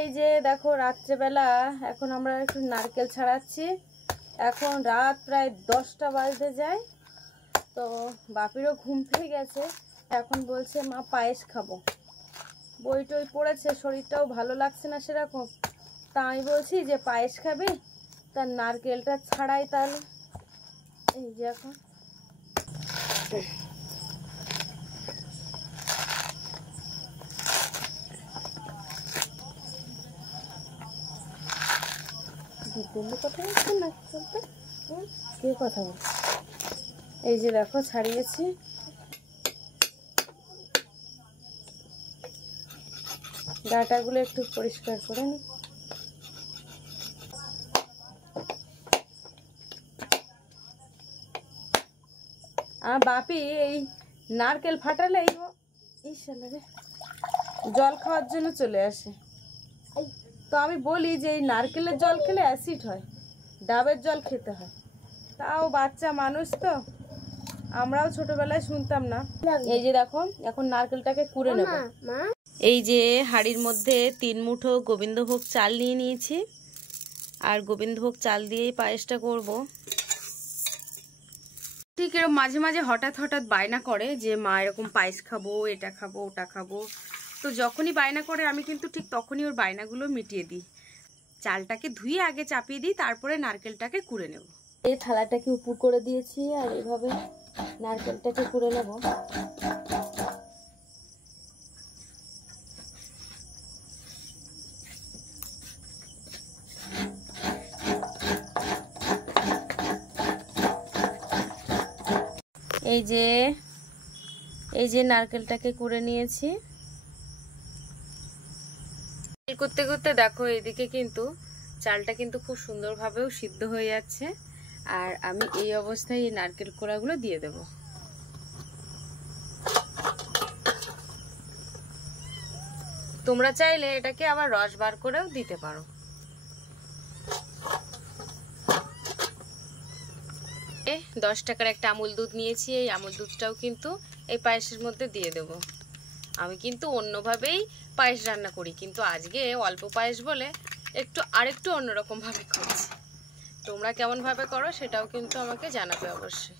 এই যে দেখো রাত্রেবেলা এখন আমরা একটু নারকেল ছাড়াচ্ছি। এখন রাত প্রায় 10টা বাজতে যায়। তো বাপিরও ঘুম পেয়ে গেছে, এখন বলছে মা পায়েস খাবো। বই টই পড়েছে, শরীরটাও ভালো লাগছে না সেরকম। তা আমি বলছি যে পায়েস খাবে, তার নারকেলটা ছাড়াই তাহলে। এই যে এখন কথা বলছে না, কে কথা বল। এই যে দেখো ছাড়িয়েছি। ডাটাগুলো একটু পরিষ্কার করে নি। বাপি এই নারকেল ফাটালে জল খাওয়ার জন্য চলে আসে। তো আমি বলি যে এই নারকেলের জল খেলে অ্যাসিড হয়, ডাবের জল খেতে হয়। তাও বাচ্চা মানুষ তো, আমরাও ছোটবেলায় শুনতাম না। এই যে দেখো এখন নারকেলটাকে কুড়ে নেব। এই যে হাঁড়ির মধ্যে 3 মুঠো গোবিন্দভোগ চাল নিয়ে নিয়েছি, আর গোবিন্দভোগ চাল দিয়েই পায়েসটা করব। ঠিক এরকম মাঝে মাঝে হঠাৎ হঠাৎ বায়না করে যে মা এরকম পায়েস খাবো, এটা খাবো, ওটা খাবো। তো যখনই বায়না করে আমি কিন্তু ঠিক তখনই ওর বায়নাগুলো মিটিয়ে দিই। চালটাকে ধুয়ে আগে চাপিয়ে দিই, তারপরে নারকেলটাকে কুড়ে নেব। এই থালাটাকে উপর করে দিয়েছি আর এইভাবে নারকেলটাকে কুড়ে নেব। এই যে নারকেলটাকে কুড়ে নিয়েছি। করতে করতে দেখো এদিকে কিন্তু চালটা কিন্তু খুব সুন্দরভাবেও সিদ্ধ হয়ে যাচ্ছে। আর আমি এই অবস্থায় এই নারকেল কোড়াগুলো দিয়ে দেব। তোমরা চাইলে এটাকে আবার রস বার করেও দিতে পারো। 10 টাকার একটা আমুল দুধ নিয়েছি, এই আমুল দুধটাও কিন্তু এই পায়েসের মধ্যে দিয়ে দেব। আমি কিন্তু অন্যভাবেই পায়েস রান্না করি, কিন্তু আজকে অল্প পায়েস বলে আরেকটু অন্যরকম ভাবে করছি। তোমরা কেমন ভাবে করো সেটাও কিন্তু আমাকে জানাবে অবশ্যই।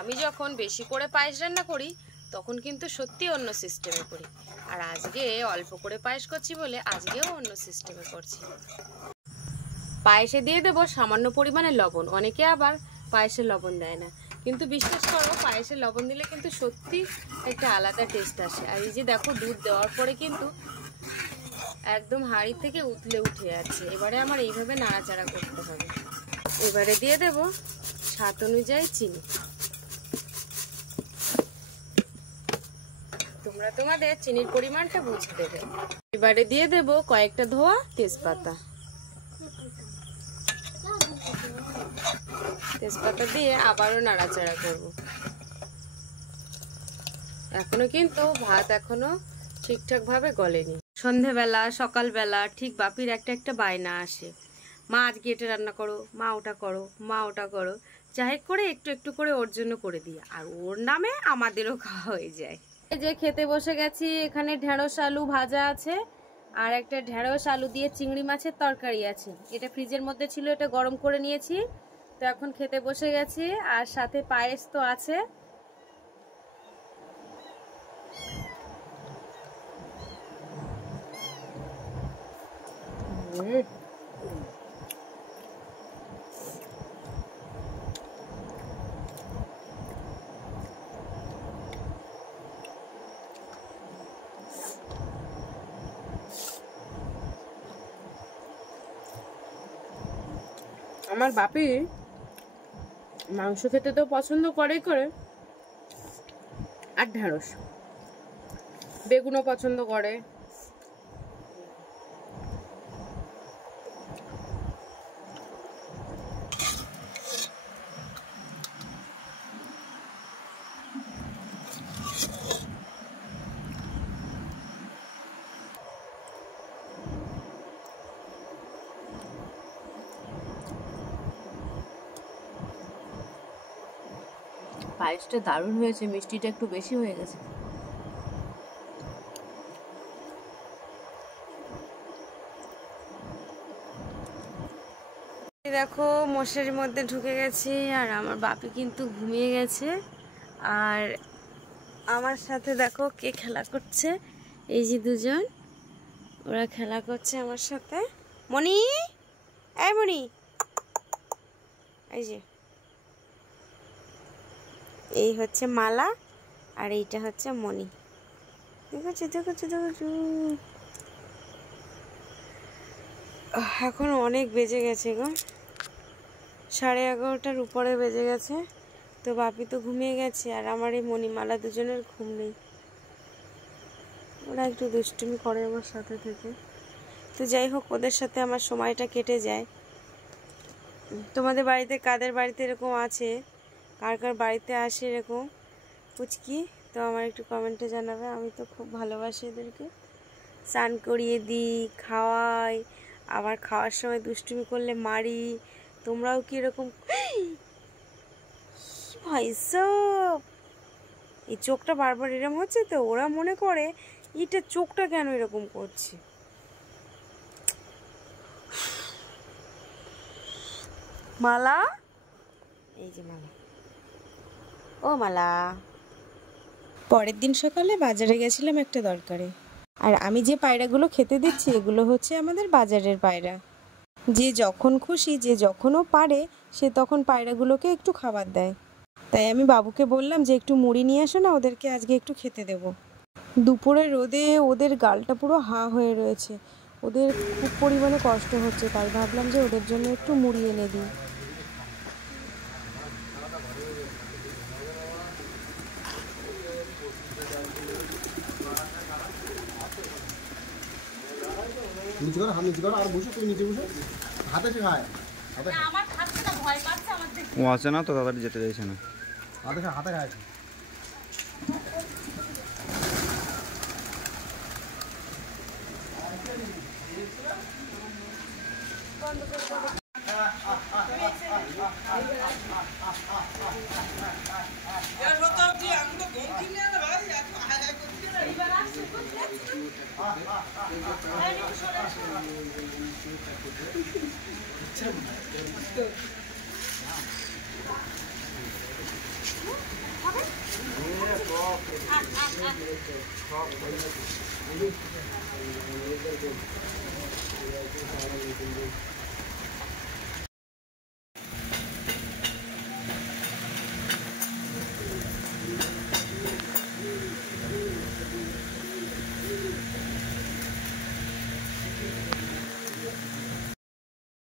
আমি যখন বেশি করে পায়েস রান্না করি তখন কিন্তু সত্যি অন্য সিস্টেমে করি, আর আজকে অল্প করে পায়েস করছি বলে আজকেও অন্য সিস্টেমে করছি। পায়েসে দিয়ে দেবো সামান্য পরিমাণে লবণ। অনেকে আবার পায়েসে লবণ দেয় না, কিন্তু বিশ্বাস করো পায়েসে লবণ দিলে কিন্তু সত্যি একটা আলাদা টেস্ট আসে। আর এই যে দেখো দুধ দেওয়ার পরে কিন্তু একদম হাঁড়ি থেকে উতলে উঠে যাচ্ছে। এবারে আমার এইভাবে নাড়াচাড়া করতে হবে। এবারে দিয়ে দেব স্বাদ অনুযায়ী চিনি। তোমরা তোমাদের চিনির পরিমাণটা বুঝে দেবে। এবারে দিয়ে দেব কয়েকটা ধোয়া তেজপাতা। তেজপাতা দিয়ে আবারও নাড়াচাড়া করব। এখনো কিন্তু ভাত ঠিকঠাক ভাবে গলেনি। সন্ধেবেলা সকালবেলা ঠিক বাপির একটা বায়না আসে, মা আজকে এটা রান্না করো, মা ওটা করো, মা ওটা করো। যাই করে একটু একটু করে ওর জন্য করে দিই, আর ওর নামে আমাদেরও খাওয়া হয়ে যায়। এই যে খেতে বসে গেছি। এখানে ঢেঁড়স আলু ভাজা আছে, আর একটা ঢেঁড়স আলু দিয়ে চিংড়ি মাছের তরকারি আছে। এটা ফ্রিজের মধ্যে ছিল, এটা গরম করে নিয়েছি। তো এখন খেতে বসে গেছি, আর সাথে পায়েস তো আছে। আমার বাপি মাংস খেতে তো পছন্দ করে, আর ঢেঁড়স বেগুনও পছন্দ করে। পায়েসটা দারুণ হয়েছে, মিষ্টিটা একটু বেশি হয়ে গেছে। দেখো মশারির মধ্যে ঢুকে গেছি, আর আমার বাপি কিন্তু ঘুমিয়ে গেছে। আর আমার সাথে দেখো কে খেলা করছে, এই যে দুজন, ওরা খেলা করছে আমার সাথে। মনি, এই মনি, এই যে এই হচ্ছে মালা, আর এইটা হচ্ছে মনি। দেখেছো দেখেছো দেখেছো। এখন অনেক বেজে গেছে গো, 11:30টার উপরে বেজে গেছে। তো বাপি তো ঘুমিয়ে গেছে, আর আমার এই মণিমালা দুজনের ঘুম নেই। ওরা একটু দুষ্টুমি করে আমার সাথে থেকে। তো যাই হোক, ওদের সাথে আমার সময়টা কেটে যায়। তোমাদের বাড়িতে কাদের বাড়িতে এরকম আছে, কার কার বাড়িতে আসে এরকম পুচকি, তো আমার একটু কমেন্টে জানাবে। আমি তো খুব ভালোবাসি এদেরকে, স্নান করিয়ে দিই, খাওয়াই, আবার খাওয়ার সময় দুষ্টুমি করলে মারি। তোমরাও কি এরকম? ভাই সব, এই চোখটা বারবার এরকম হচ্ছে, তো ওরা মনে করে এটা চোখটা কেন এরকম করছে। মালা, এই যে মালা, ও মালা। পরের দিন সকালে বাজারে গেছিলাম একটা দরকারে, আর আমি যে পায়রাগুলো খেতে দিচ্ছি এগুলো হচ্ছে আমাদের বাজারের পায়রা। যে যখন খুশি, যে যখনও পারে, সে তখন পায়রাগুলোকে একটু খাবার দেয়। তাই আমি বাবুকে বললাম যে একটু মুড়ি নিয়ে আসো না, ওদেরকে আজকে একটু খেতে দেব। দুপুরে রোদে ওদের গালটা পুরো হাঁ হয়ে রয়েছে, ওদের খুব পরিমাণে কষ্ট হচ্ছে, তাই ভাবলাম যে ওদের জন্য একটু মুড়ি এনে দিই। নিচে করো, হাত নিচে করো, আর বসে তুমি নিচে বসে হাতে খায়। আমার খাচ্ছে না, ভয় পাচ্ছে আমার দেখে। ও আছে না তো, তাড়াতাড়ি যেতে চাইছে না। হাতে খায়।